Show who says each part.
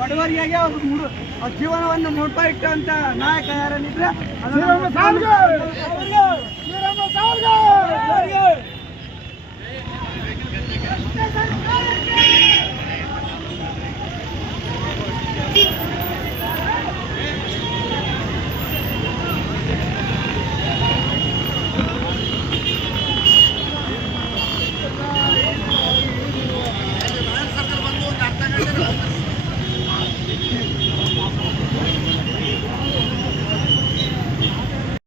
Speaker 1: ಬಡವರಿಯಾಗೆ ಅವ್ರ ಜೀವನವನ್ನು ಇಟ್ಟಂತ ನಾಯಕ
Speaker 2: ಯಾರಿದ್ರೆ